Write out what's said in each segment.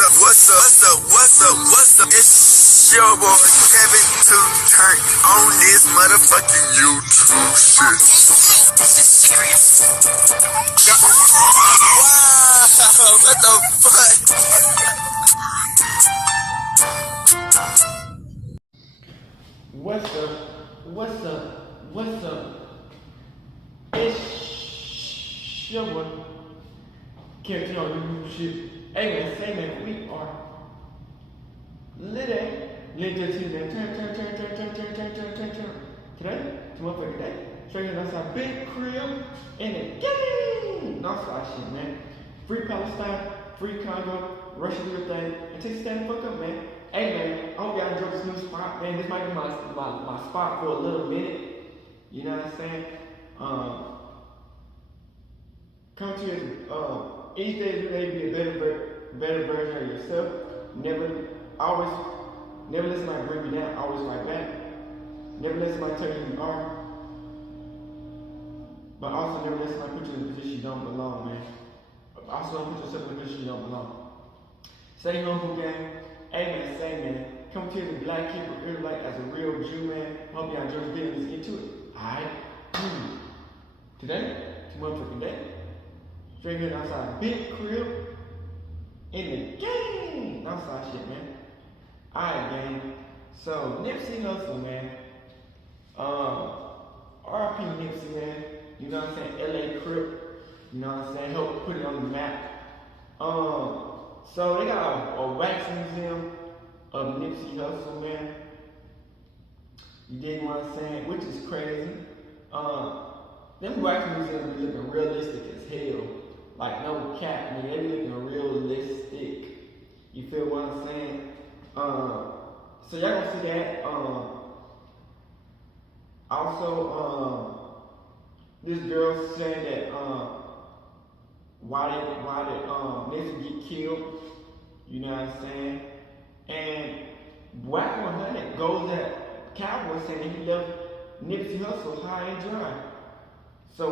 What's up? It's your boy Kevin to turn on this motherfucking YouTube shit. Wow, what the fuck? What's up? It's your boy Kevin on YouTube shit. Hey man, say man, we are lit to Tuesday. Turn. Today, motherfucking day. Straight here, that's our big crib in the game. Northside shit, man. Free Palestine, free Congo, Russia do your thing, and take a stand the fuck up, man. Hey man, I hope y'all enjoy this new spot, man. This might be my spot for a little minute. You know what I'm saying? Come to this, each day you may be a better version of yourself. Never let somebody bring you down, always fight back. Never let somebody tell you you are. But also never let somebody put you in a position you don't belong, man. Also don't put yourself in a position you don't belong. Stay humble, gang. Hey man, say man. Come to the Black Hebrew Israelite as a real Jew, man. Hope y'all enjoy this video. Let's get to it. Alright? Today, motherfucking day. Straight here outside, big crib in the game. Outside shit, man. Alright, gang. So, Nipssey Hussle, man. RP Nipssey, man. You know what I'm saying? LA Crip. You know what I'm saying? Help put it on the map. So, they got a wax museum of Nipssey Hussle, man. You dig what I'm saying? Which is crazy. Them wax museums be looking realistic as hell. Like, no cap, man. They be looking realistic. You feel what I'm saying? So y'all gonna see that. Also, this girl saying that why did Nipsey get killed? You know what I'm saying? And WACK100 goes at Cowboy saying he left Nipsey Hussle high and dry. So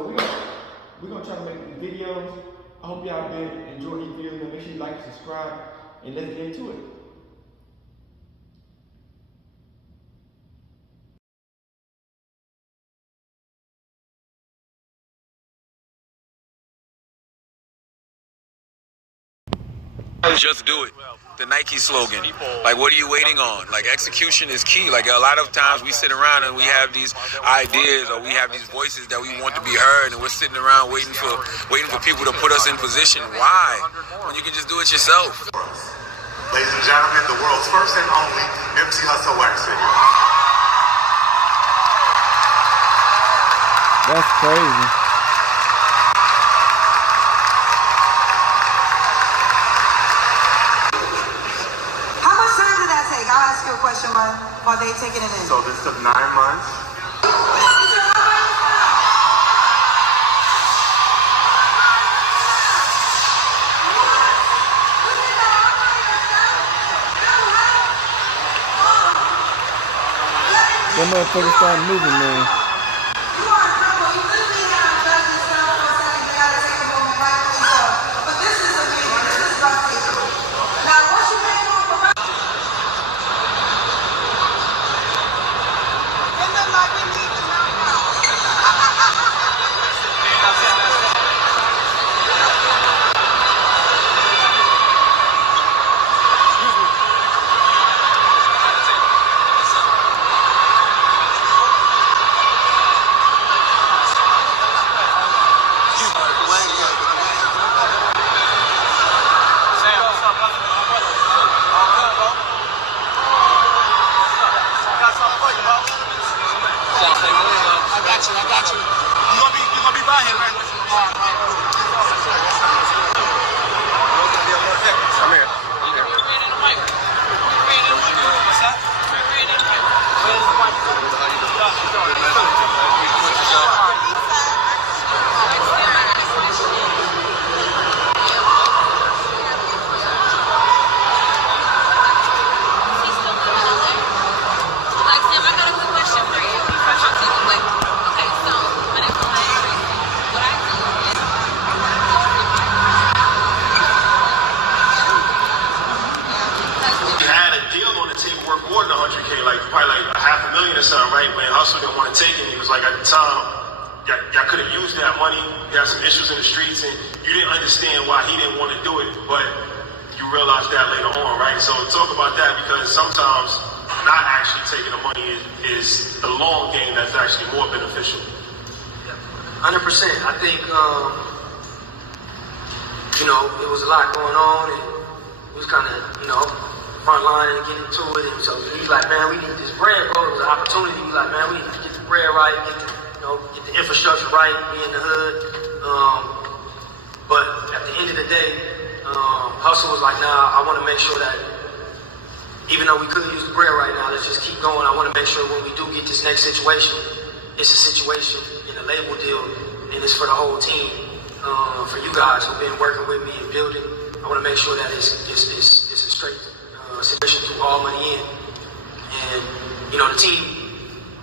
we're gonna try to make these videos. I hope y'all been enjoying these videos, man. Make sure you like and subscribe, and let's get into it. Just do it. The Nike slogan. Like, what are you waiting on? Like, execution is key. Like, a lot of times we sit around and we have these ideas or we have these voices that we want to be heard, and we're sitting around waiting for people to put us in position. Why? When you can just do it yourself. Ladies and gentlemen, the world's first and only Nipsey Hussle wax figure. That's crazy. I'll ask you a question while they taking it in. So this took 9 months. That motherfucker started moving, man. Hussle didn't want to take it. He was like, at the time, y'all could have used that money. You had some issues in the streets, and you didn't understand why he didn't want to do it, but you realized that later on, right? So talk about that, because sometimes not actually taking the money is the long game that's actually more beneficial. 100%. I think, it was a lot going on, and we was kind of, front line and getting to it. And so he's like, man, we need this bread, bro. It was an opportunity. He's like, man, we need to get the bread right, get the infrastructure right, be in the hood. But at the end of the day, Hussle was like, nah, I want to make sure that even though we couldn't use the bread right now, let's just keep going. I want to make sure when we do get this next situation, it's a situation in a label deal, and it's for the whole team. For you guys who've been working with me and building, I want to make sure that it's a straight situation through all money in. And, the team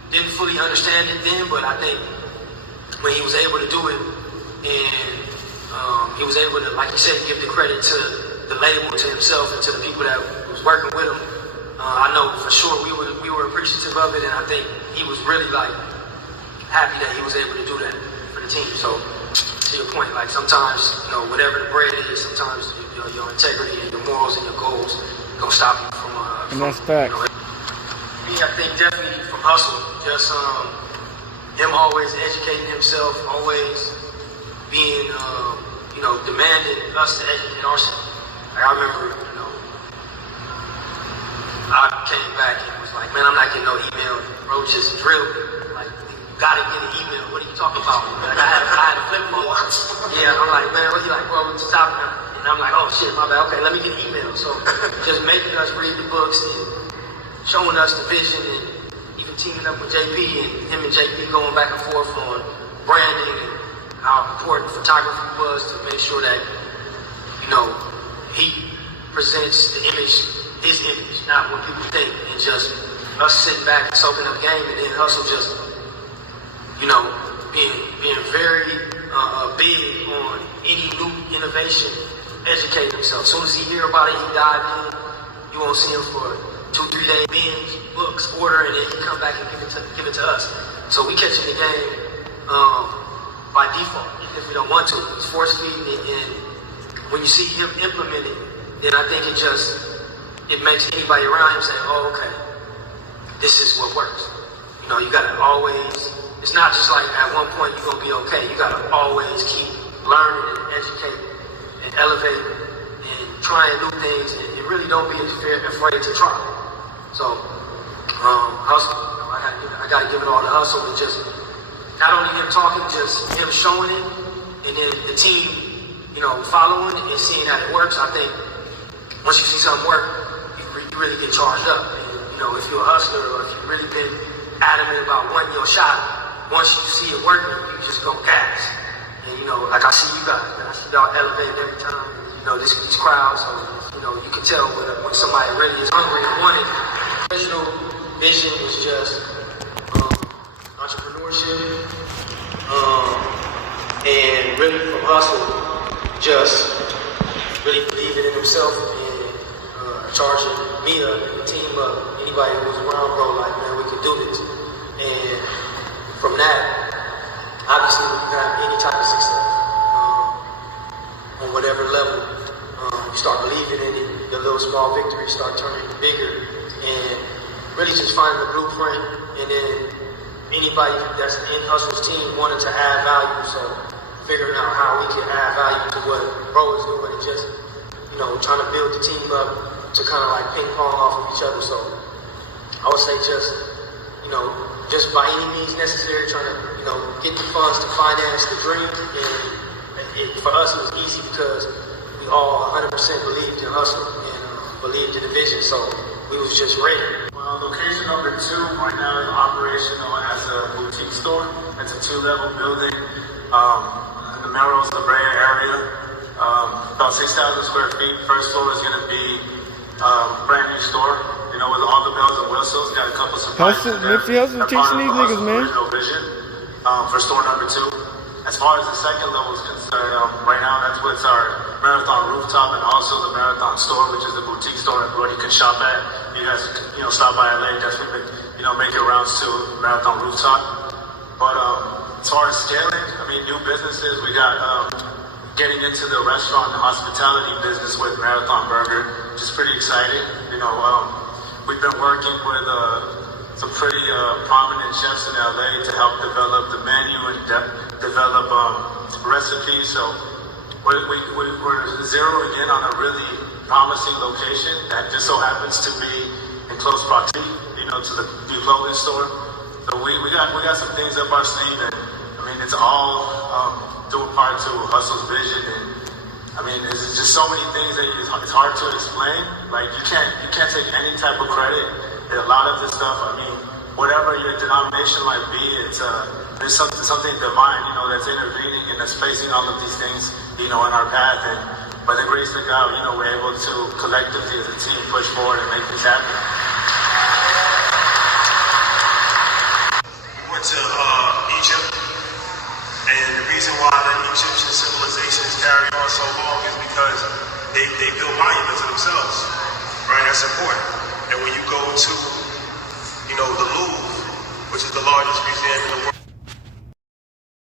didn't fully understand it then, but I think when he was able to do it, and he was able to, like you said, give the credit to the label, to himself, and to the people that was working with him. I know for sure we were appreciative of it, and I think he was really happy that he was able to do that for the team. So to your point, sometimes, whatever the bread is, sometimes your integrity and your morals and your goals gonna stop you from. And that's fact. Me, I think definitely from Hussle, just him always educating himself, always being, demanding us to educate ourselves. I remember, I came back and was like, man, I'm not getting no email. Bro just drilled me. You gotta get an email. What are you talking about? I had a flip phone. Yeah, I'm like, man, what you like, bro? What's stopping? And I'm like, oh shit, my bad. Okay, let me get an email. So just making us read the books and showing us the vision, and even teaming up with JP, and him and JP going back and forth on branding and how important photography was to make sure that, he presents the image, his image, not what people think, and just us sitting back and soaking up game, and then Hussle just, being very big on any new innovation, educating himself. As soon as he hear about it, he dive in. You won't see him for 2-3 days, binge, books, order, and then he come back and give it to us. So we catching the game by default, even if we don't want to. It's force feeding it, and when you see him implement it, then I think it makes anybody around him say, oh, okay, this is what works. You gotta always, it's not just like at one point you're gonna be okay. You gotta always keep learning and educating and elevating and trying new things, and really don't be afraid to try. So, Hussle, I gotta give it all to Hussle, and just not only him talking, just him showing it, and then the team, following it and seeing that it works. I think once you see something work, you really get charged up. And, if you're a hustler, or if you've really been adamant about wanting your shot, once you see it working, you just go gas. And like I see you guys, man, I see y'all elevated every time. These crowds, so you can tell when somebody really is hungry and want it. The original vision was just entrepreneurship, and really from Hussle, just really believing in himself and charging me up and the team up, anybody who was around, bro, like, man, we can do this. And from that, obviously, when you have any type of success, on whatever level, you start believing in it, your little small victories start turning bigger, and really just finding the blueprint, and then anybody that's in Hussle's team wanted to add value, so figuring out how we can add value to what bro is doing, and just, trying to build the team up to kind of like ping pong off of each other. So I would say just by any means necessary, trying to, get the funds to finance the dream. And for us, it was easy because we all 100% believed in Hussle and believed in the vision. So we was just ready. Well, location number 2 right now is operational as a boutique store. It's a 2-level building in the Melrose, La Brea area. About 6,000 square feet. First floor is going to be brand new store, with all the bells and whistles. Got a couple surprises. Nipsey Hussle teaching these niggas, man. Original vision for store number 2. As far as the second level is concerned, right now that's what's our Marathon rooftop, and also the Marathon store, which is the boutique store where you can shop at. You guys, stop by LA. Definitely, make your rounds to Marathon Rooftop. But as far as scaling, I mean, new businesses, we got getting into the restaurant and hospitality business with Marathon Burger, which is pretty exciting. We've been working with some pretty prominent chefs in LA to help develop the menu and develop recipes. So we're zeroing in on a really promising location that just so happens to be in close proximity, to the new clothing store. So we got some things up our sleeve, and I mean, it's all due in part to Hussle's vision. And I mean, there's just so many things that it's hard to explain. Like you can't take any type of credit. And a lot of this stuff, I mean, whatever your denomination might be, there's something divine, that's intervening and that's placing all of these things, in our path. And by the grace of God, we're able to collectively as a team push forward and make this happen. We went to Egypt, and the reason why the Egyptian civilizations carry on so long is because they build monuments to themselves, right? That's important. And when you go to, the Louvre, which is the largest museum in the world.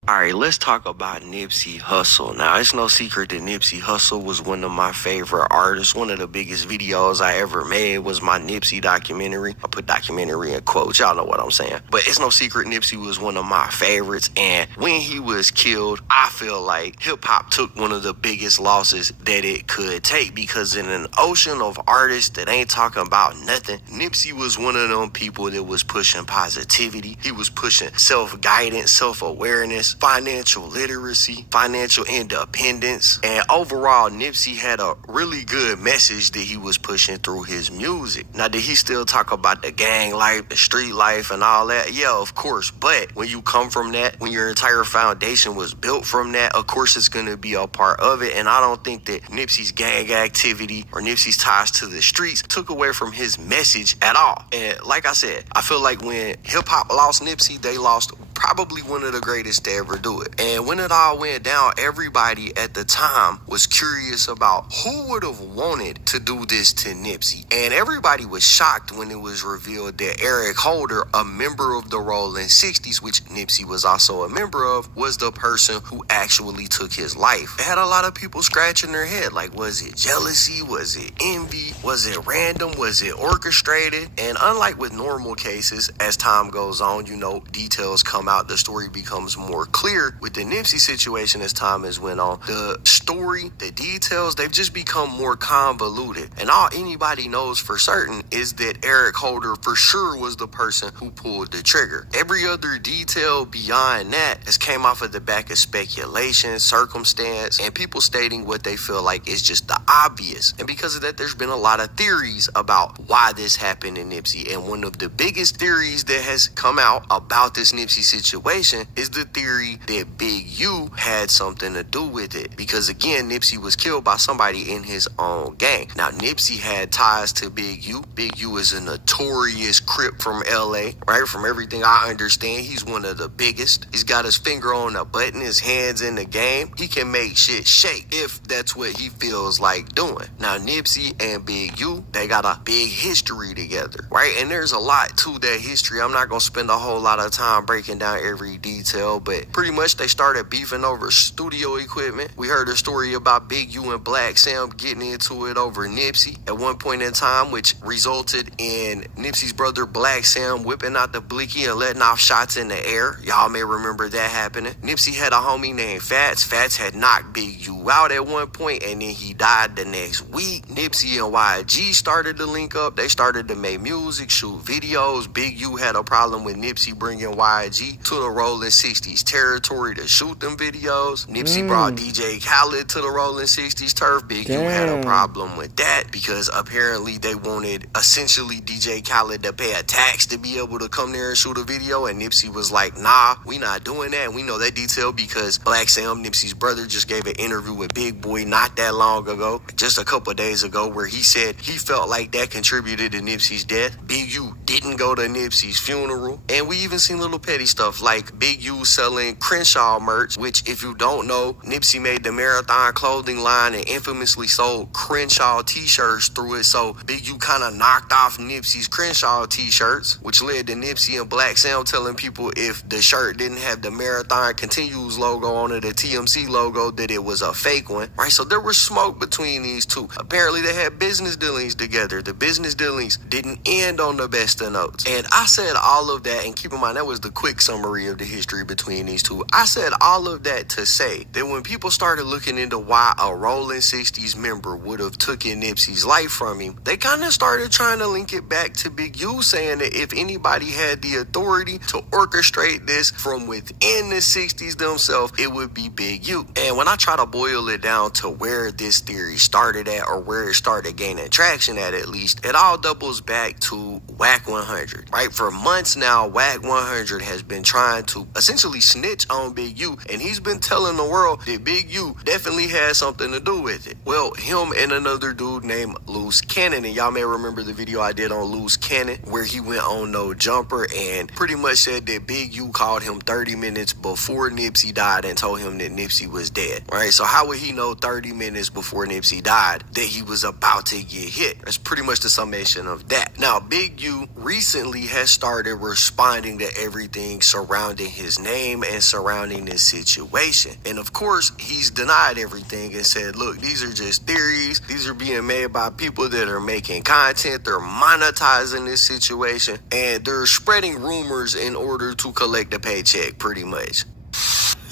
Alright, let's talk about Nipsey Hussle. Now, it's no secret that Nipsey Hussle was one of my favorite artists. One of the biggest videos I ever made was my Nipsey documentary. I put documentary in quotes, y'all know what I'm saying. But it's no secret Nipsey was one of my favorites. And when he was killed, I feel like hip-hop took one of the biggest losses that it could take. Because in an ocean of artists that ain't talking about nothing, Nipsey was one of them people that was pushing positivity. He was pushing self-guidance, self-awareness, financial literacy, financial independence, and overall Nipsey had a really good message that he was pushing through his music. Now, did he still talk about the gang life, the street life, and all that? Yeah, of course. But when you come from that, when your entire foundation was built from that, of course it's going to be a part of it. And I don't think that Nipsey's gang activity or Nipsey's ties to the streets took away from his message at all. And like I said, I feel like when hip-hop lost Nipsey, they lost probably one of the greatest to ever do it. And when it all went down, everybody at the time was curious about who would have wanted to do this to Nipsey. And everybody was shocked when it was revealed that Eric Holder, a member of the Rolling 60s, which Nipsey was also a member of, was the person who actually took his life. It had a lot of people scratching their head, like, was it jealousy? Was it envy? Was it random? Was it orchestrated? And unlike with normal cases, as time goes on, details come out, the story becomes more clear. With the Nipsey situation, as time has went on, the story, the details, they've just become more convoluted. And all anybody knows for certain is that Eric Holder for sure was the person who pulled the trigger. Every other detail beyond that has came off of the back of speculation, circumstance, and people stating what they feel like is just the obvious. And because of that, there's been a lot of theories about why this happened in Nipsey. And one of the biggest theories that has come out about this Nipsey situation is the theory that Big U had something to do with it. Because again, Nipsey was killed by somebody in his own gang. Now, Nipsey had ties to Big U. Big U is a notorious Crip from LA, right? From everything I understand, he's one of the biggest. He's got his finger on the button, his hands in the game. He can make shit shake if that's what he feels like doing. Now, Nipsey and Big U, they got a big history together, right? And there's a lot to that history. I'm not gonna spend a whole lot of time breaking down every detail, but pretty much they started beefing over studio equipment. We heard a story about Big U and Black Sam getting into it over Nipsey at one point in time, which resulted in Nipsey's brother Black Sam whipping out the blicky and letting off shots in the air. Y'all may remember that happening. Nipsey had a homie named Fats. Fats had knocked Big U out at one point, and then he died the next week. Nipsey and YG started to link up. They started to make music, shoot videos. Big U had a problem with Nipsey bringing YG to the Rolling 60s territory to shoot them videos. Nipsey brought DJ Khaled to the Rolling 60s turf. Big U had a problem with that because apparently they wanted essentially DJ Khaled to pay a tax to be able to come there and shoot a video, and Nipsey was like, nah, we not doing that. And we know that detail because Black Sam, Nipsey's brother, just gave an interview with Big Boy not that long ago, just a couple of days ago, where he said he felt like that contributed to Nipsey's death. Big U didn't go to Nipsey's funeral, and we even seen little petty stuff stuff like Big U selling Crenshaw merch, which if you don't know, Nipsey made the Marathon clothing line and infamously sold Crenshaw t-shirts through it. So Big U kind of knocked off Nipsey's Crenshaw t-shirts, which led to Nipsey and Black Sam telling people if the shirt didn't have the Marathon Continues logo on it, the TMC logo, that it was a fake one, right? So there was smoke between these two. Apparently they had business dealings together. The business dealings didn't end on the best of notes. And I said all of that, and keep in mind that was the quick summary of the history between these two. I said all of that to say that when people started looking into why a Rolling 60s member would have taken Nipsey's life from him, they kind of started trying to link it back to Big U, saying that if anybody had the authority to orchestrate this from within the 60s themselves, it would be Big U. And when I try to boil it down to where this theory started at, or where it started gaining traction at least, it all doubles back to WACK100, right? For months now, WACK100 has been trying to essentially snitch on Big U, and he's been telling the world that Big U definitely had something to do with it. Well, him and another dude named Loose Cannon, and y'all may remember the video I did on Loose Cannon where he went on No Jumper and pretty much said that Big U called him 30 minutes before Nipsey died and told him that Nipsey was dead, right? So how would he know 30 minutes before Nipsey died that he was about to get hit? That's pretty much the summation of that. Now, Big U recently has started responding to everything surrounding his name and surrounding this situation. And of course, he's denied everything and said, look, these are just theories. These are being made by people that are making content. They're monetizing this situation, and they're spreading rumors in order to collect a paycheck, pretty much.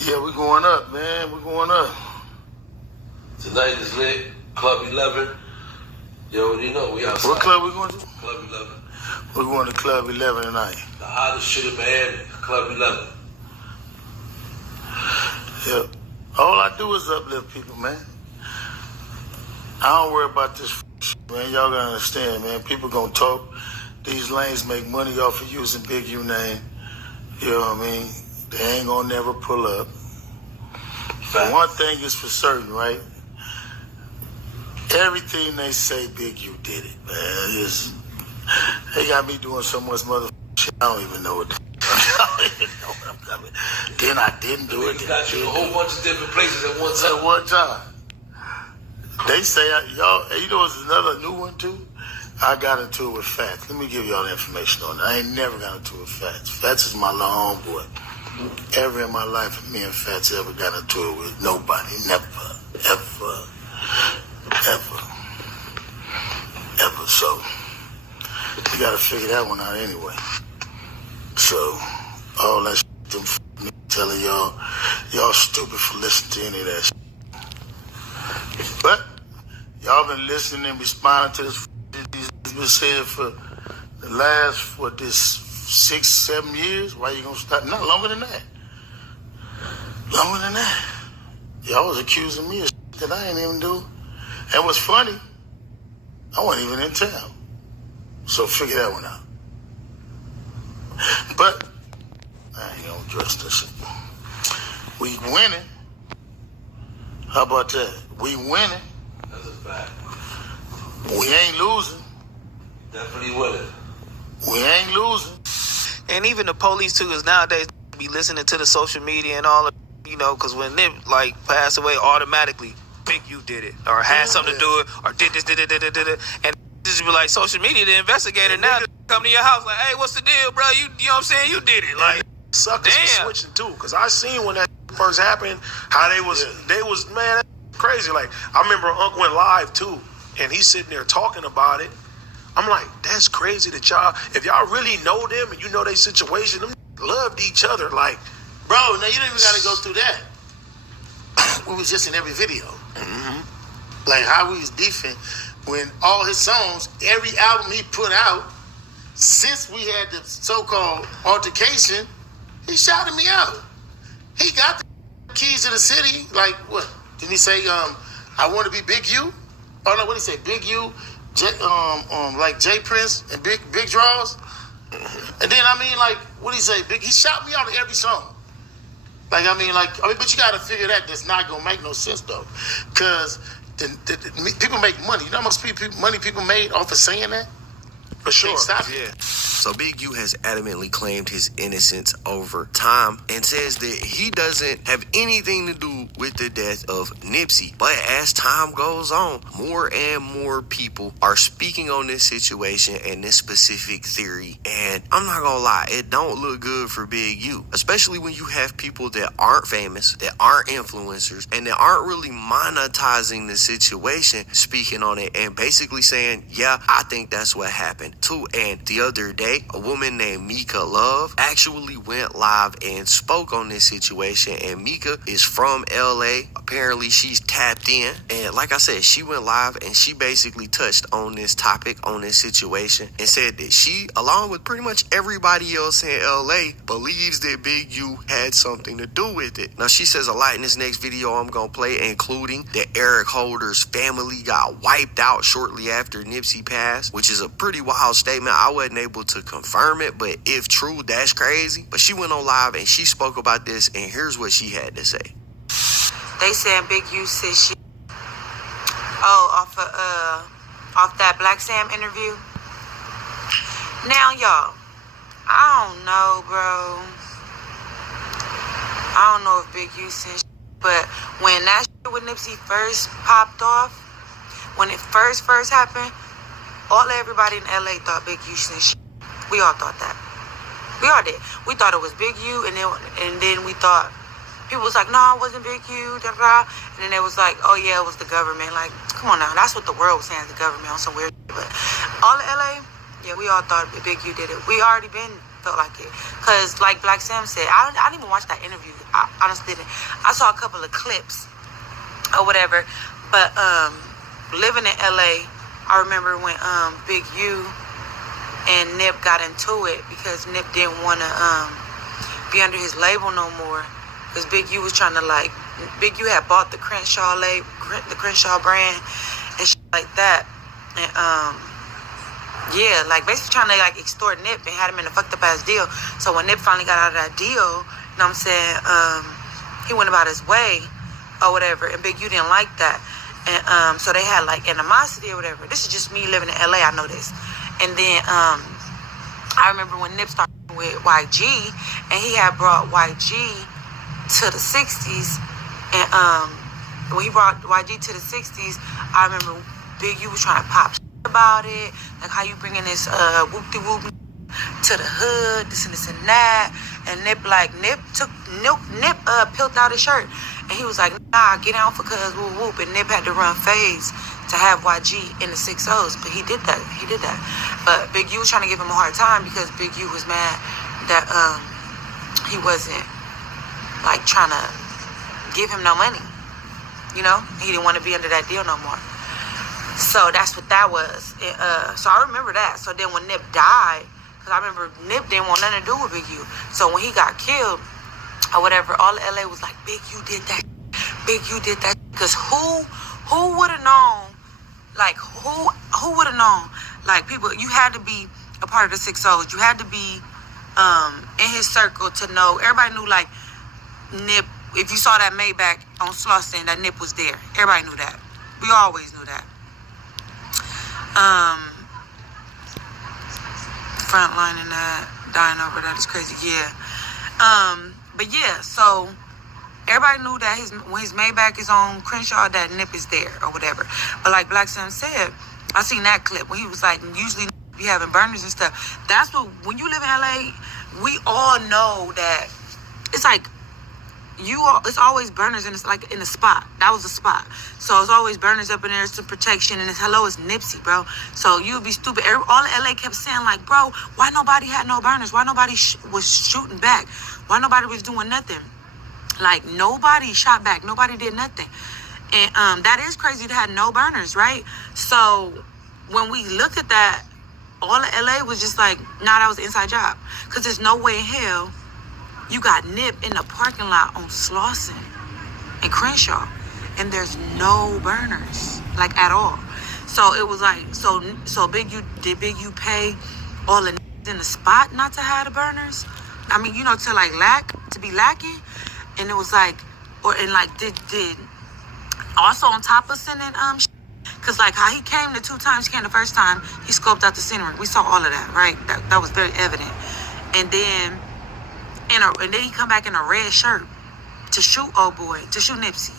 Yeah, we're going up, man. We're going up. Tonight is lit. Club 11. You already know we outside. What club we going to? Club 11. We're going to Club 11 tonight. The hottest shit in Miami. Club 11. Yep. All I do is uplift people, man. I don't worry about this shit, man. Y'all gotta understand, man. People gonna talk. These lanes make money off of using Big U name. You know what I mean? They ain't gonna never pull up. But one thing is for certain, right? Everything they say Big U did it, man. They got me doing so much motherfucking shit. I don't even know what the I don't even know what I'm coming. Then I didn't do it. We got you in a whole bunch of different places at one time. At one time. They say, y'all, you know what's another new one too? I got into it with Fats. Let me give y'all the information on that. I ain't never got into it with Fats. Fats is my little homeboy. Ever in my life, me and Fats ever got into it with nobody. Never, ever, ever, ever. So, you gotta figure that one out anyway. So, all that shit, them me telling y'all stupid for listening to any of that shit. But, y'all been listening and responding to this he's been saying for the last, 6-7 years? Why you gonna stop? Not longer than that. Longer than that. Y'all was accusing me of shit that I ain't even do. And what's funny, I wasn't even in town. So figure that one out. But I ain't gonna address this shit. We winning. How about that? We winning. That's a fact. We ain't losing. Definitely winning. We ain't losing. And even the police too, is nowadays be listening to the social media and all of, you know, because when Nip passed away, automatically Big U did it or had something to do it or did this, and just be like social media, the investigator now come to your house like, hey, what's the deal, bro? You know what I'm saying? You did it. Like, suckers for switching too, because I seen when that first happened, how they was man, that's crazy. Like I remember Unc went live too, and he's sitting there talking about it. I'm like, that's crazy that y'all, if y'all really know them and you know their situation, them loved each other. Like, bro, now you don't even gotta go through that. We was just in every video. Mm-hmm. Like how we was beefing when all his songs, every album he put out, since we had the so-called altercation, he shouted me out. He got the keys to the city. Like what? Didn't he say, I want to be Big U? Oh no, what did he say? Big U, like J Prince and Big Draws. And then what did he say? He shot me out of every song. But you gotta figure that's not gonna make no sense though, because people make money. You know how much money people made off of saying that? For sure. Stop yeah. it. So Big U has adamantly claimed his innocence over time and says that he doesn't have anything to do with the death of Nipsey. But as time goes on, more and more people are speaking on this situation and this specific theory. And I'm not gonna lie, it don't look good for Big U, especially when you have people that aren't famous, that aren't influencers, and that aren't really monetizing the situation, speaking on it and basically saying, yeah, I think that's what happened too. And the other day, a woman named Mika Love actually went live and spoke on this situation. And Mika is from LA. Apparently she's tapped in. And like I said, she went live and she basically touched on this topic, on this situation, and said that she, along with pretty much everybody else in LA, believes that Big U had something to do with it. Now, she says a lot in this next video I'm gonna play, including that Eric Holder's family got wiped out shortly after Nipsey passed, which is a pretty wild statement. I wasn't able to confirm it, but if true, that's crazy. But she went on live and she spoke about this, and here's what she had to say. They said Big U said she. Off that Black Sam interview. Now, y'all, I don't know, bro. I don't know if Big U said shit, but when that shit with Nipsey first popped off, when it first happened, everybody in LA thought Big U said shit. We all thought that. We all did. We thought it was Big U, and then we thought, people was like, no, it wasn't Big U, da da. And then it was like, oh yeah, it was the government. Like, come on now, that's what the world was saying, the government on some weird shit. But all of LA, yeah, we all thought Big U did it. We already felt like it. Cause like Black Sam said, I didn't even watch that interview. I honestly didn't. I saw a couple of clips or whatever. But living in LA, I remember when Big U and Nip got into it because Nip didn't want to be under his label no more. Because Big U was trying to Big U had bought the Crenshaw brand and shit like that. And yeah, basically trying to extort Nip and had him in a fucked up ass deal. So when Nip finally got out of that deal, you know what I'm saying, he went about his way or whatever, and Big U didn't like that. And so they had animosity or whatever. This is just me living in LA, I know this. And then I remember when Nip started with YG, and he had brought YG to the 60s, and when he brought YG to the 60s, I remember Big U was trying to pop shit about it, like how you bringing this whoop-de-whoop to the hood, this and that, and Nip peeled out his shirt, and he was like, nah, get down for cuz whoop-whoop, and Nip had to run phase to have YG in the 6-0s, but he did that, but Big U was trying to give him a hard time because Big U was mad that he wasn't trying to give him no money, you know? He didn't want to be under that deal no more. So that's what that was. So I remember that. So then when Nip died, because I remember Nip didn't want nothing to do with Big U. So when he got killed or whatever, all of LA was like, Big U did that. Big U did that. Because who would have known? Who would have known? People, you had to be a part of the 6-0s. You had to be in his circle to know. Everybody knew Nip, if you saw that Maybach on Slauson, that Nip was there. Everybody knew that. We always knew that. Frontlining that, dying over that is crazy, yeah. But yeah, so everybody knew that when his Maybach is on Crenshaw, that Nip is there or whatever. But like Black Sam said, I seen that clip when he was usually be having burners and stuff. That's what, when you live in LA, we all know that it's it's always burners, and it's in the spot. That was the spot. So it's always burners up in there, some protection, and it's Nipsey, bro. So you'd be stupid. All of LA kept saying bro, why nobody had no burners? Why nobody was shooting back? Why nobody was doing nothing? Nobody shot back. Nobody did nothing. And that is crazy to have no burners, right? So when we looked at that, all of LA was just nah, that was an inside job. Because there's no way in hell you got Nip in the parking lot on Slauson and Crenshaw, and there's no burners, at all. So it was so Big U, did Big U pay all the in the spot not to have the burners? I mean, to be lacking? And it was did also on top of sending Cause like how he came the 2 times, he came the first time, he scoped out the scenery. We saw all of that, right? That was very evident. And then he come back in a red shirt to shoot old boy, to shoot Nipsey.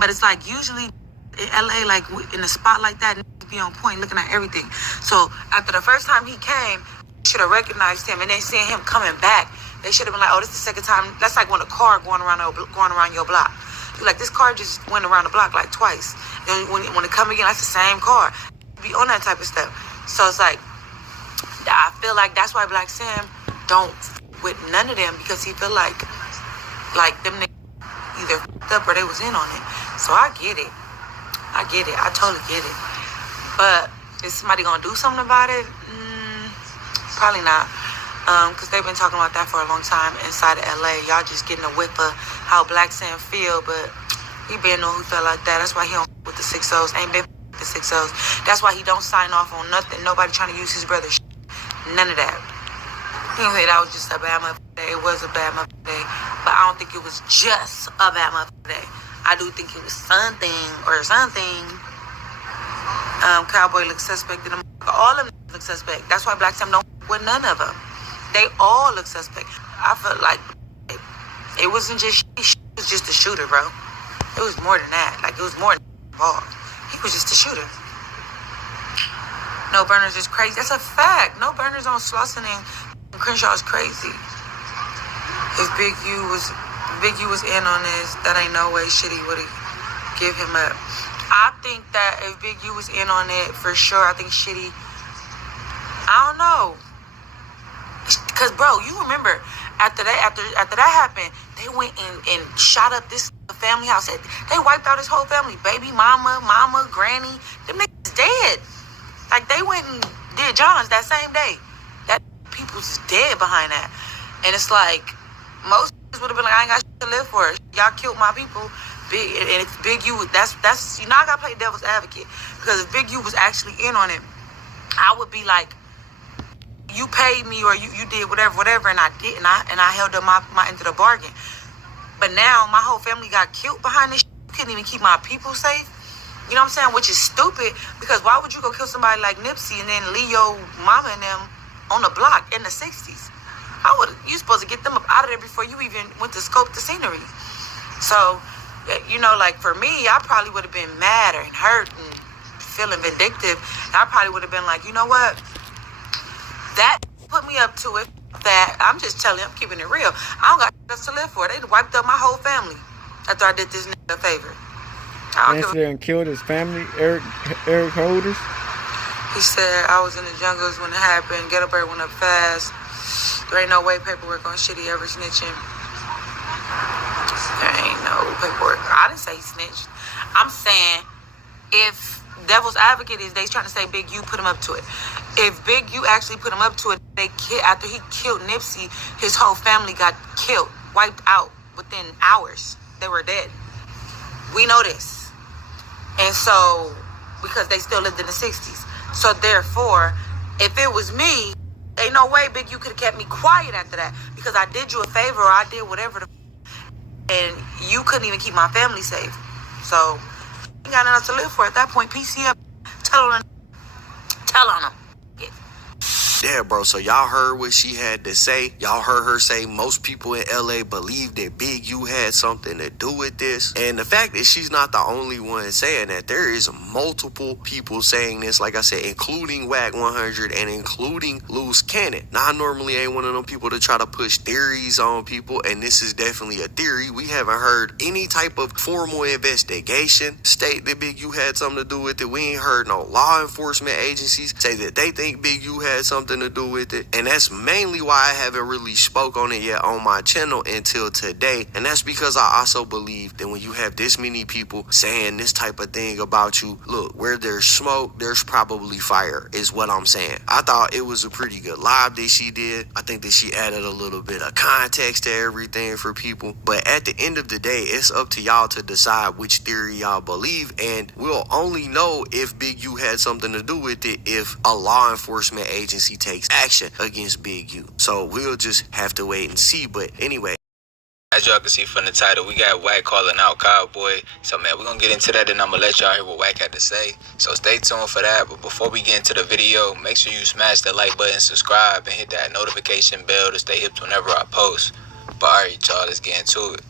But it's like usually in LA, like in a spot like that, Nipsey be on point looking at everything. So after the first time he came, should have recognized him, and then seeing him coming back, they should have been like, oh, this is the second time. That's like when a car going around your block. You're like, this car just went around the block like twice. And when it come again, that's the same car. Be on that type of stuff. So it's like, I feel like that's why Black Sam don't with none of them, because he feel like them niggas either f***ed up or they was in on it. So I get it. I totally get it. But is somebody gonna do something about it? Probably not. Because they've been talking about that for a long time inside of LA. Y'all just getting a whiff of how Black Sam feel, but he been know who felt like that. That's why he don't with the 6-0s. Ain't been with the 6-0s. That's why he don't sign off on nothing. Nobody trying to use his brother's shit. None of that. He don't say that was just a bad motherfucker day. It was a bad motherfucker day. But I don't think it was just a bad motherfucker day. I do think it was something. Cowboy looks suspect in the all of them look suspect. That's why Black Sam don't with none of them. They all look suspect. I felt like it wasn't just she was just a shooter, bro. It was more than that. Like, it was more involved. He was just a shooter. No burners is crazy. That's a fact. No burners on Slauson and Crenshaw is crazy. If Big U was in on this, that ain't no way Shitty would have give him up. I think that if Big U was in on it, for sure, I think Shitty, I don't know. Because, bro, you remember, after that happened, they went and shot up this family house. They wiped out his whole family. Baby, mama, granny. Them niggas dead. Like, they went and did John's that same day. That people's dead behind that. And it's like, most would have been like, I ain't got shit to live for. Y'all killed my people. And if Big U, that's you know, I gotta play devil's advocate. Because if Big U was actually in on it, I would be like, you paid me or you did whatever, and I didn't. And I held up my end of the bargain. But now my whole family got killed behind this shit. You couldn't even keep my people safe. You know what I'm saying? Which is stupid, because why would you go kill somebody like Nipsey and then leave your mama and them on the block in the 60s? You supposed to get them up out of there before you even went to scope the scenery. So, you know, like for me, I probably would have been mad and hurt and feeling vindictive. And I probably would have been like, you know what? That put me up to it. That I'm just telling you, I'm keeping it real. I don't got else to live for. They wiped up my whole family after I did this nigga a favor. Answer and killed his family, Eric Holders. He said, I was in the jungles when it happened. Get up there went up fast. There ain't no way paperwork on Shitty ever snitching. There ain't no paperwork. I didn't say he snitched. I'm saying if devil's advocate is they trying to say Big U put him up to it. If Big U actually put him up to it, after he killed Nipsey, his whole family got killed, wiped out within hours. They were dead. We know this. And so, because they still lived in the 60s. So therefore, if it was me, ain't no way Big U could have kept me quiet after that. Because I did you a favor or I did whatever and you couldn't even keep my family safe. So, you got nothing else to live for at that point. PC up. Tell on them. Yeah, bro, so y'all heard what she had to say. Y'all heard her say most people in LA believe that Big U had something to do with this. And the fact that she's not the only one saying that, there is multiple people saying this, like I said, including WACK100 and including Loose Cannon. Now, I normally ain't one of them people to try to push theories on people, and this is definitely a theory. We haven't heard any type of formal investigation state that Big U had something to do with it. We ain't heard no law enforcement agencies say that they think Big U had something to do with it, and that's mainly why I haven't really spoke on it yet on my channel until today. And that's because I also believe that when you have this many people saying this type of thing about you, look, where there's smoke, there's probably fire, is what I'm saying. I thought it was a pretty good live that she did. I think that she added a little bit of context to everything for people, but at the end of the day, it's up to y'all to decide which theory y'all believe, and we'll only know if Big U had something to do with it if a law enforcement agency takes action against Big U. So we'll just have to wait and see. But anyway, As y'all can see from the title, we got WACK calling out Cowboy. So, man, we're going to get into that, and I'm going to let y'all hear what WACK had to say. So, stay tuned for that. But before we get into the video, make sure you smash that like button, subscribe, and hit that notification bell to stay hip whenever I post. But, all right, y'all, let's get into it.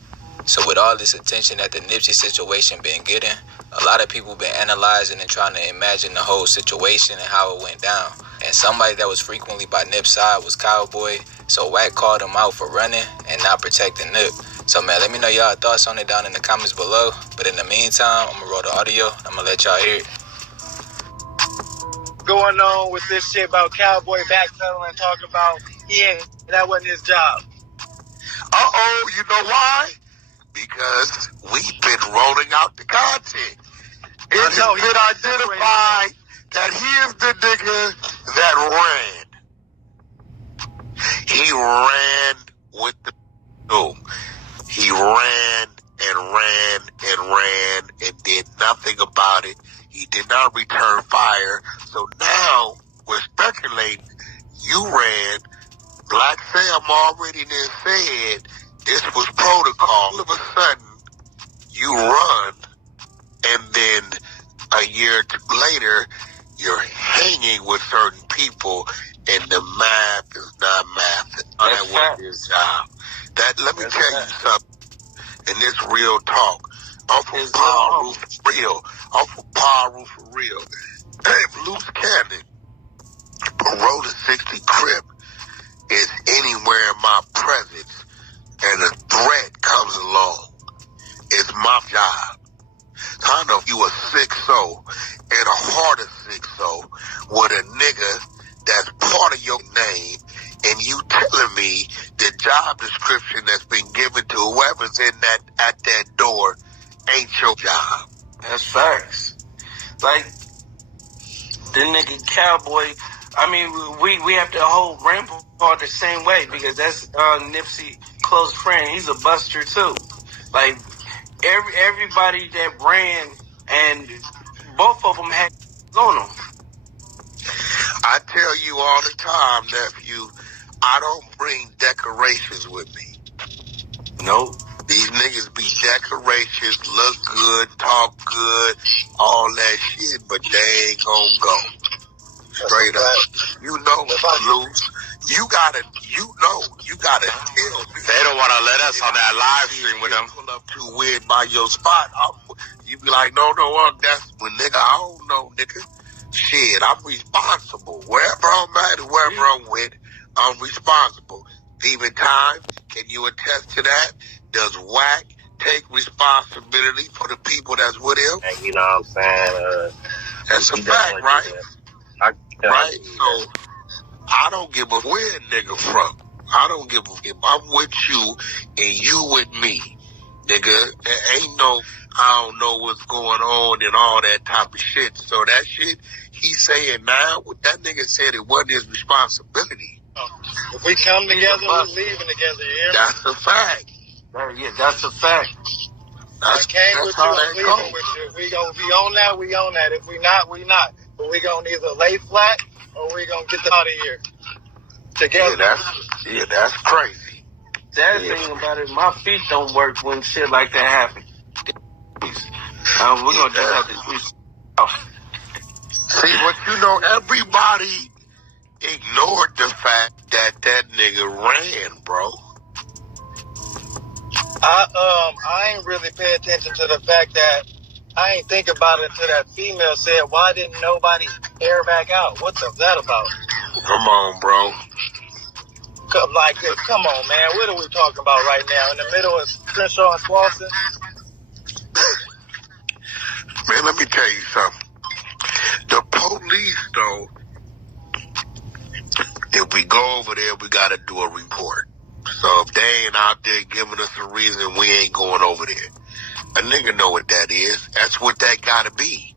So, with all this attention that the Nipsey situation been getting, a lot of people been analyzing and trying to imagine the whole situation and how it went down. And somebody that was frequently by Nip's side was Cowboy. So WACK called him out for running and not protecting Nip. So, man, let me know y'all thoughts on it down in the comments below. But in the meantime, I'm going to roll the audio. I'm going to let y'all hear it. Going on with this shit about Cowboy backpedaling, talking about that wasn't his job. Uh-oh, you know why? Because we've been rolling out the content. It has been identified that he is the nigga that ran. He ran with the boom. He ran and did nothing about it. He did not return fire. So now we're speculating you ran. Black Sam already then said this was protocol. All of a sudden, you run, and then a year later, you're hanging with certain people, and the math is not math. That was his job. Let me tell you something, and this real talk. I'm from Power Roof for real. I'm from Power Roof for real. If Loose Cannon, Parola 60 Crip, is anywhere in my presence and a threat comes along, it's my job. So I know if you a 6-0 and a harder 6-0 with a nigga that's part of your name, and you telling me the job description that's been given to whoever's in that at that door ain't your job. That's facts. Like the nigga Cowboy. I mean, we have to hold Rampart the same way because that's Nipsey close friend. He's a buster too. Like everybody that ran, and both of them had on them. I tell you all the time, nephew, I don't bring decorations with me. Nope. These niggas be decorations, look good, talk good, all that shit, but they ain't gonna go. Straight up. You know, Loose. You gotta tell me. They don't want to let us on that live stream with them. Pull up too weird by your spot. You be like, no, that's when nigga, I don't know, nigga. Shit, I'm responsible. Wherever I'm at, wherever I'm with, I'm responsible. Even time, can you attest to that? Does WACK take responsibility for the people that's with him? And you know what I'm saying? That's a fact, right? Right? So, I don't give a where nigga from. I don't give a if I'm with you and you with me, nigga. Ain't no, I don't know what's going on and all that type of shit. So that shit he's saying now, what that nigga said it wasn't his responsibility. If we come together, we're leaving together, you hear me? That's a fact. Yeah, that's a fact. I came with you, I'm leaving with you. If we on that, we on that. If we not, we not. But we gonna either lay flat or we gonna get out of here together. That's crazy. Sad thing about it, my feet don't work when shit like that happens. We're gonna just have to do. See, what you know, everybody ignored the fact that nigga ran, bro. I ain't really pay attention to the fact that I ain't think about it until that female said, why didn't nobody air back out? What's that about? Come on, bro. Come on, man. What are we talking about right now? In the middle of Crenshaw and Swanson? Man, let me tell you something. The police, though, if we go over there, we got to do a report. So if they ain't out there giving us a reason, we ain't going over there. A nigga know what that is. That's what that gotta be.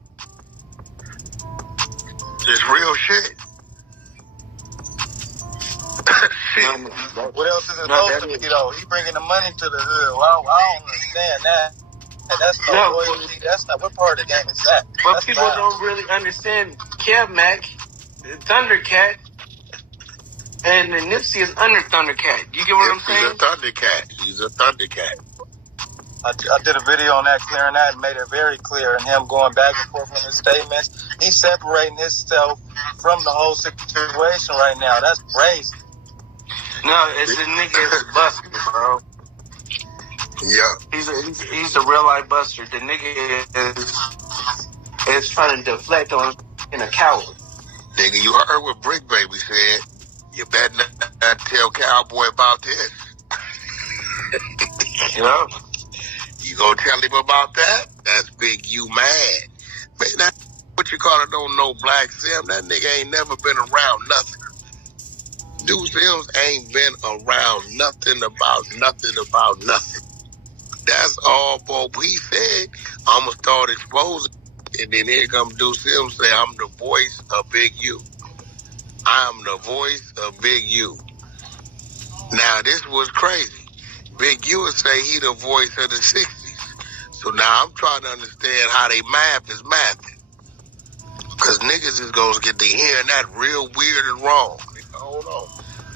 It's real shit. What else is it supposed to be, though? He bringing the money to the hood. Well, I don't understand that. That's no loyalty. That's not what part of the game is that. But that's people don't really understand Kev Mac, Thundercat. And then Nipsey is under Thundercat. You get what I'm saying? He's a Thundercat. I did a video on that, clearing that, and made it very clear. And him going back and forth on his statements, he's separating himself from the whole situation right now. That's crazy. No, it's the nigga is buster, bro. Yeah. He's a real life buster. The nigga is trying to deflect on in a coward. Nigga, you heard what Brick Baby said. You better not tell Cowboy about this. Yeah. You gonna tell him about that? That's Big U mad. Man, that what you call it don't know Black Sim. That nigga ain't never been around nothing. Dude Sims ain't been around nothing about nothing. That's all Bob he said. I'ma start exposing. And then here come Deuce Sims say, I'm the voice of Big U. I'm the voice of Big U. Now, this was crazy. Big U would say he the voice of the 60s. So now I'm trying to understand how they math is mathing. Because niggas is going to get to hearing that real weird and wrong. Hold on.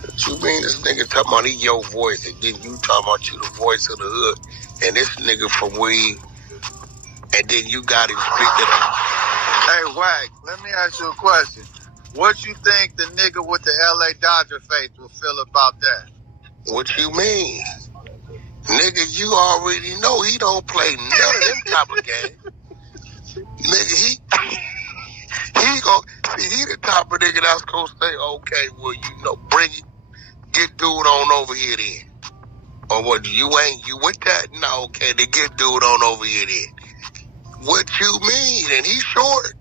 What you mean this nigga talking about he your voice and then you talking about you the voice of the hood and this nigga from Weed and then you got him speaking up. Hey, Wack, let me ask you a question. What you think the nigga with the LA Dodger face will feel about that? What you mean? Nigga, you already know he don't play none of them type of game. Nigga, he the type of nigga that's gonna say, okay, well, you know, bring it, get dude on over here then. Or what, you with that? No, okay, then get dude on over here then. What you mean? And he's short.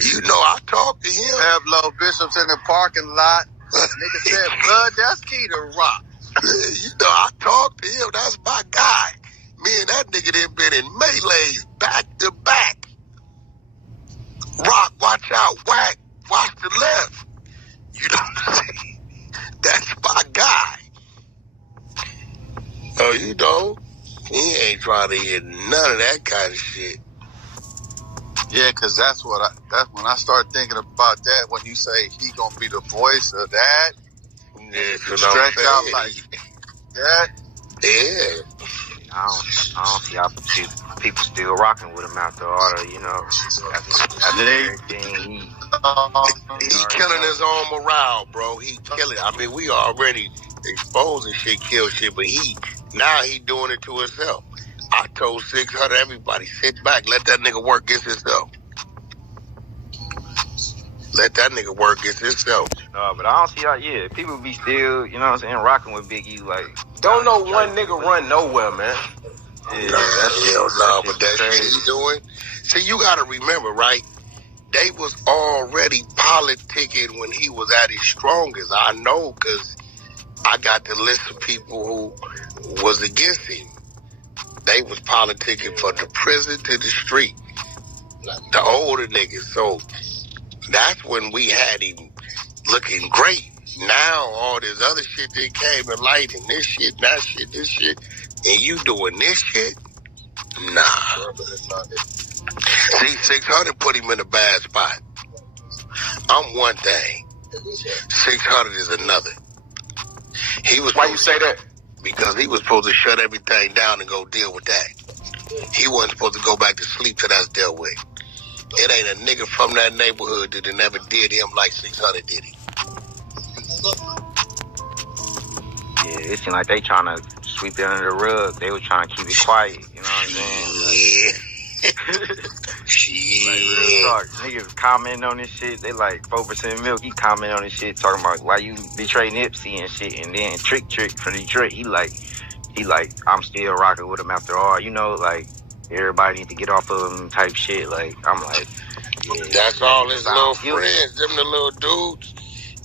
You know, I talked to him. Pablo Bishop's in the parking lot. Nigga said, blood, that's key to rock. You know, I talked to him. That's my guy. Me and that nigga done been in melees back to back. Rock, watch out. Wack, watch the left. You know what I'm saying? That's my guy. Oh, you know, he ain't trying to hear none of that kind of shit. Yeah, because that's when I start thinking about that, when you say he gonna be the voice of that, stretch out like that. Yeah. I don't see how people still rocking with him after all the, you know, after everything He killing his own morale, bro. He killing. I mean, we already exposing shit, kill shit, but now he doing it to himself. I told 600 everybody, sit back, let that nigga work against himself. Let that nigga work against himself. No, but I don't see how, people be still, you know what I'm saying, rocking with Big U, like. Don't know one nigga run nowhere, man. Yeah, but that shit he doing. See, you gotta remember, right? They was already politicking when he was at his strongest. I know, because I got the list of people who was against him. They was politicking from the prison to the street. The older niggas. So that's when we had him looking great. Now all this other shit that came to light and this shit, that shit, this shit, and you doing this shit? Nah. See, 600 put him in a bad spot. I'm one thing. 600 is another. Why you say that? Because he was supposed to shut everything down and go deal with that. He wasn't supposed to go back to sleep till that's dealt with. It ain't a nigga from that neighborhood that never did him like 600 did him. Yeah, it seemed like they trying to sweep it under the rug. They were trying to keep it quiet, you know what I'm saying? Like, real talk. Niggas commenting on this shit. They like 4% milk. He commenting on this shit, talking about why you betray Nipsey and shit. And then Trick from Detroit, he like, I'm still rocking with him after all. You know, like, everybody need to get off of him type shit. Like, I'm like, yeah. That's all his little friends, them the little dudes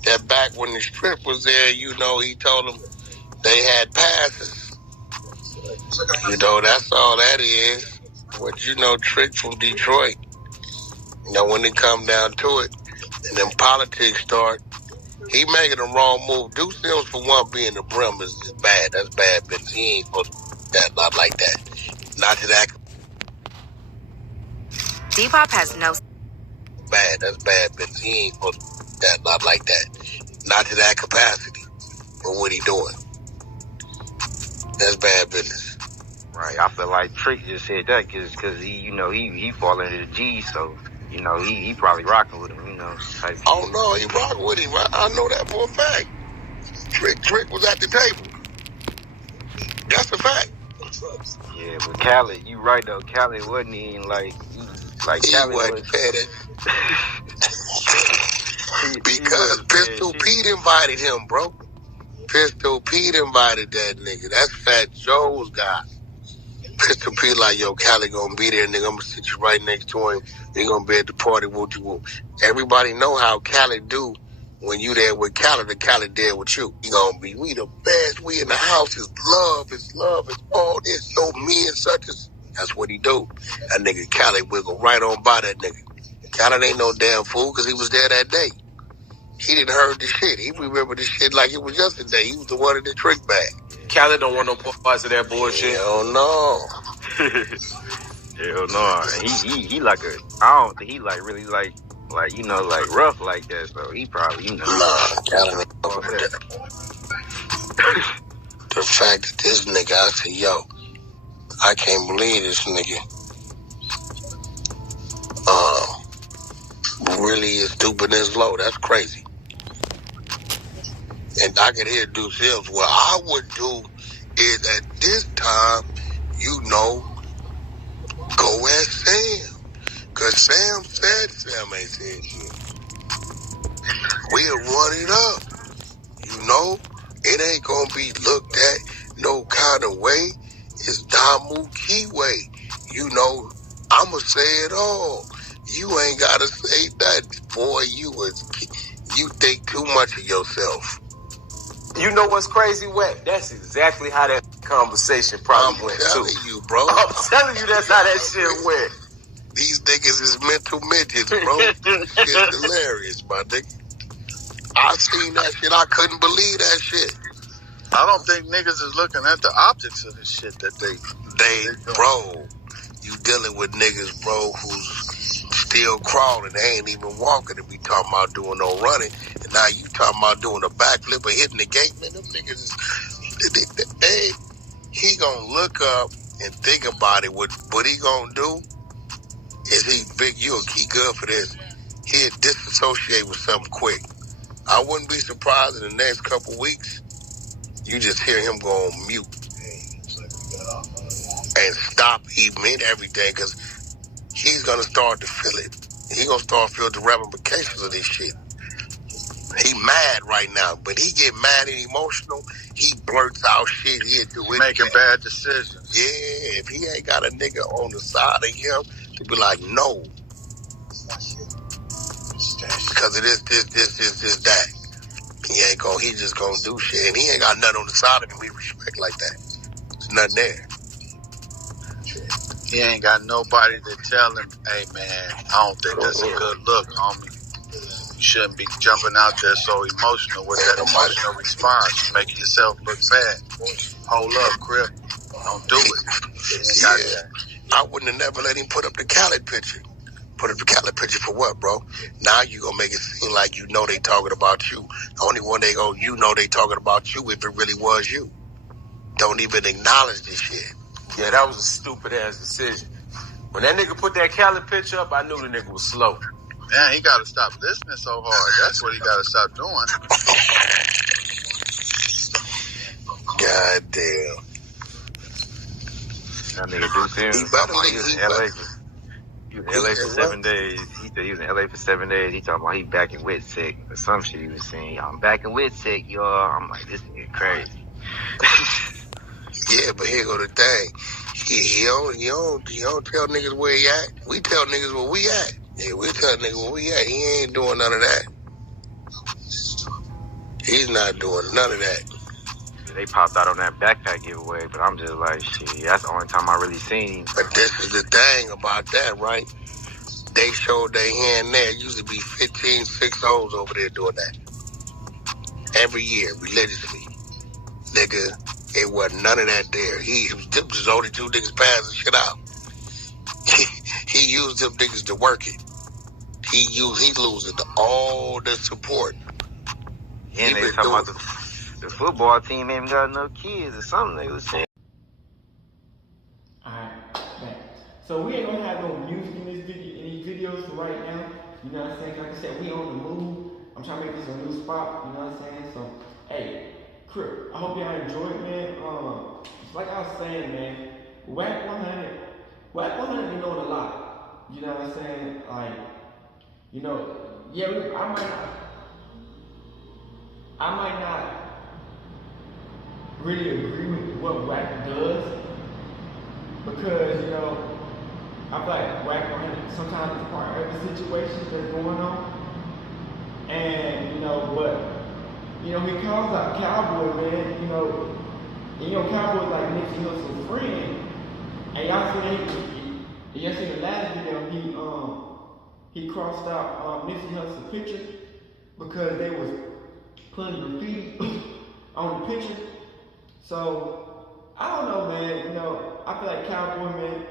that back when the strip was there, you know, he told them they had passes. You know, that's all that is. But you know, Trick from Detroit, you know, when it come down to it, and then politics start, he making the wrong move. Deuce Sims, for one, being the brim is bad. That's bad business. He ain't supposed to do that, not like that. Not to that. Depop has no... Bad, that's bad business. He ain't supposed to... that, not like that. Not to that capacity. But what he doing? That's bad business. Right. I feel like Trick just said that because he, you know, he fall into the G, so, you know, he probably rocking with him, you know, type shit. Oh, no, he rocking with him. I know that for a fact. Trick was at the table. That's a fact. Yeah, but Khaled, you right though. Khaled wasn't even like Khaled wasn't paying it. Because Pistol Pete invited him, bro. Pistol Pete invited that nigga. That's Fat Joe's guy. Pistol Pete like, yo, Khaled gonna be there, nigga. I'm gonna sit you right next to him. He gonna be at the party, whoop you whoop. Everybody know how Khaled do. When you there with Khaled, the Khaled there with you. He gonna be, we the best, we in the house, it's love, it's all this, so me and such as. That's what he do. That nigga Khaled wiggle right on by that nigga. Khaled ain't no damn fool, because he was there that day. He didn't heard the shit. He remember the shit like it was yesterday. He was the one in the trick bag. Khaled don't want no parts of that bullshit. Hell no. Hell no. And he like a, I don't think he like really like, you know, like rough like that. So he probably, you know. Nah, Khaled ain't over that. The fact that this nigga, I said, yo, I can't believe this nigga really is stooping this low. That's crazy. And I can hear Deuce Hills. What I would do is at this time, you know, go at Sam. Because Sam said Sam ain't said shit. We'll run it up. You know, it ain't going to be looked at no kind of way. It's Damu Key way. You know, I'ma say it all. You ain't gotta say that. Boy, you think too much of yourself. You know what's crazy, Wack? That's exactly how that conversation probably went, too. I'm telling you, bro. I'm telling you that's how that shit went. These niggas is mental midgets, bro. It's hilarious, my nigga. I seen that shit. I couldn't believe that shit. I don't think niggas is looking at the optics of the shit that they bro, you dealing with niggas, bro, who's still crawling. They ain't even walking to be talking about doing no running. And now you talking about doing a backflip or hitting the gate. Man, them niggas is, he gonna look up and think about it. What he gonna do is he good for this. He'll disassociate with something quick. I wouldn't be surprised in the next couple weeks, you just hear him go on mute and stop eating everything, because he's going to start to feel it. He's going to start to feel the ramifications of this shit. He mad right now, but he get mad and emotional. He blurts out shit. He'll do it. Making bad decisions. Yeah, if he ain't got a nigga on the side of him to be like, no. Because of this, that. He just gonna do shit. And he ain't got nothing on the side of him we respect like that. There's nothing there. He ain't got nobody to tell him, hey man, I don't think that's a good look, homie. You shouldn't be jumping out there so emotional with that emotional response. Making yourself look bad. Hold up, Crip. Don't do it. Yeah. I wouldn't have never let him put up the Khaled picture. Put up the Khaled picture for what, bro? Now you gonna make it seem like you know they talking about you. The only one you know they talking about you if it really was you. Don't even acknowledge this shit. Yeah, that was a stupid ass decision. When that nigga put that Khaled picture up, I knew the nigga was slow. Man, he gotta stop listening so hard. That's what he gotta stop doing. God damn. That nigga Deuce Hills, he was in LA. He was in LA for 7 days. He said he was in LA for 7 days. He talking about he back in Wittek or some shit he was saying. I'm back in Wittek, y'all. I'm like, this nigga crazy. Yeah, but here go the thing. He don't tell niggas where he at. We tell niggas where we at. Yeah, we tell niggas where we at. He ain't doing none of that. He's not doing none of that. They popped out on that backpack giveaway, but I'm just like, shit, that's the only time I really seen. But this is the thing about that, right? They showed their hand there. It used to be 15 6-0s over there doing that. Every year, religiously. Nigga, it wasn't none of that there. Them was only two niggas passing shit out. He used them niggas to work it. he losing all the support. And they talking about the football team ain't got enough kids or something they was saying. Alright, man. So we ain't gonna have no music in this video, in these videos for right now. You know what I'm saying? Like I said, we on the move. I'm trying to make this a new spot. You know what I'm saying? So, hey, Crip, I hope y'all enjoyed, man. Like I was saying, man, WACK100 been doing a lot. You know what I'm saying? Like, you know, yeah, I might not really agree with what WACK does because, you know, I feel like WACK100 sometimes is part of the situation that's going on. And, you know, but, you know, he calls out Cowboy, man, you know, Cowboy's like Nipsey Hussle's friend. And y'all seen the last video, he crossed out Nipsey Hussle's picture because they was putting graffiti on the picture. So, I don't know, man, you know, I feel like Cowboy, man,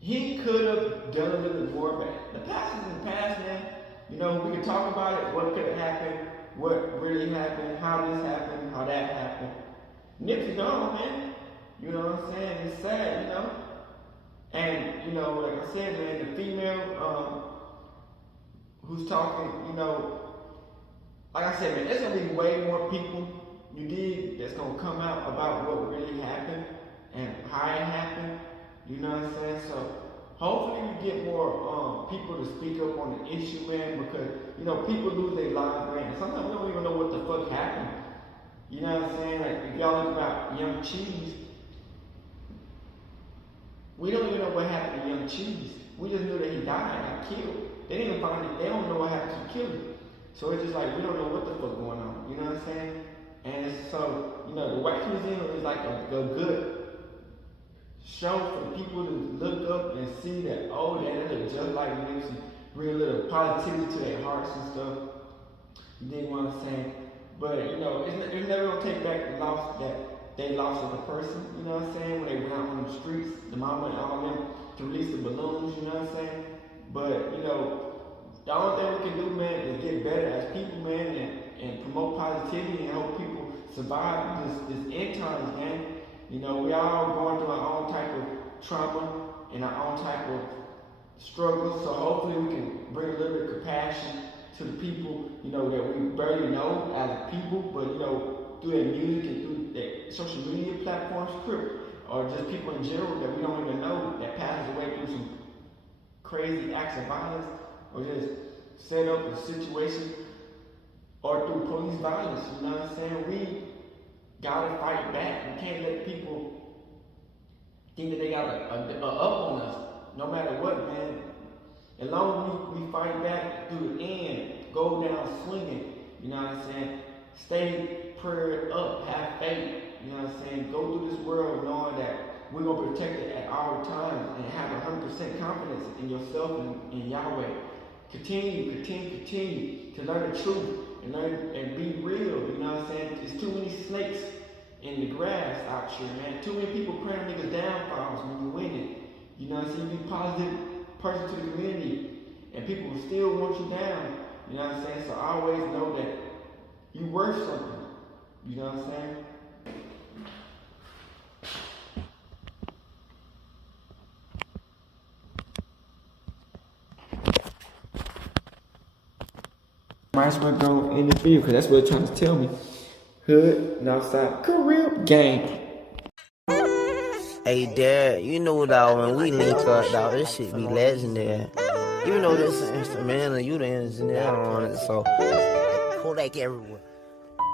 he could have done a little bit more, but the past is in the past, man. You know, we can talk about it, what could have happened, what really happened, how this happened, how that happened. Nipsey gone, man. You know what I'm saying? It's sad, you know? And, you know, like I said, man, the female who's talking, you know, like I said, man, there's gonna be way more people, you dig, that's gonna come out about what really happened and how it happened. You know what I'm saying? So hopefully we get more people to speak up on the issue, man, because, you know, people lose their lives, man. Sometimes we don't even know what the fuck happened. You know what I'm saying? Like, if y'all look about Young Cheese, we don't even know what happened to Young Cheese. We just knew that he died and got killed. They didn't even find it. They don't know what happened to kill him. So it's just like, we don't know what the fuck going on. You know what I'm saying? And so, you know, the Wax Museum is like a good show for people to look up and see that, oh, that look just like Nipsey. Bring a little positivity to their hearts and stuff. You dig what I'm saying? But, you know, it's never going to take back the loss that they lost as a person. You know what I'm saying? When they went out on the streets, the mama and all them to release the balloons, you know what I'm saying? But, you know, the only thing we can do, man, is get better as people, man, and promote positivity and help people survive this end times, man. You know, we all going through our own type of trauma and our own type of struggles. So hopefully we can bring a little bit of compassion to the people, you know, that we barely know as people, but, you know, through their music and through their social media platforms, or just people in general that we don't even know that passes away through some crazy acts of violence, or just set up a situation, or through police violence. You know what I'm saying? We gotta fight back. We can't let people think that they got a up on us, no matter what, man. As long as we fight back through the end, go down swinging, you know what I'm saying? Stay prayed up, have faith, you know what I'm saying? Go through this world knowing that we're going to protect it at all times and have 100% confidence in yourself and in Yahweh. Continue to learn the truth and learn and be real, you know what I'm saying? There's too many snakes in the grass out here, man. Too many people praying niggas downfalls when you win it. You know what I'm saying? You be positive person to the community, and people will still want you down. You know what I'm saying? So I always know that you worth something. You know what I'm saying? Might as well go in the video because that's what they're trying to tell me. Hood, Northside, Carib gang. Hey, Dad, you know, dog, when we link up, dog, this shit be legendary. You know this instrumental, you the engineer on it, so Kodak everywhere.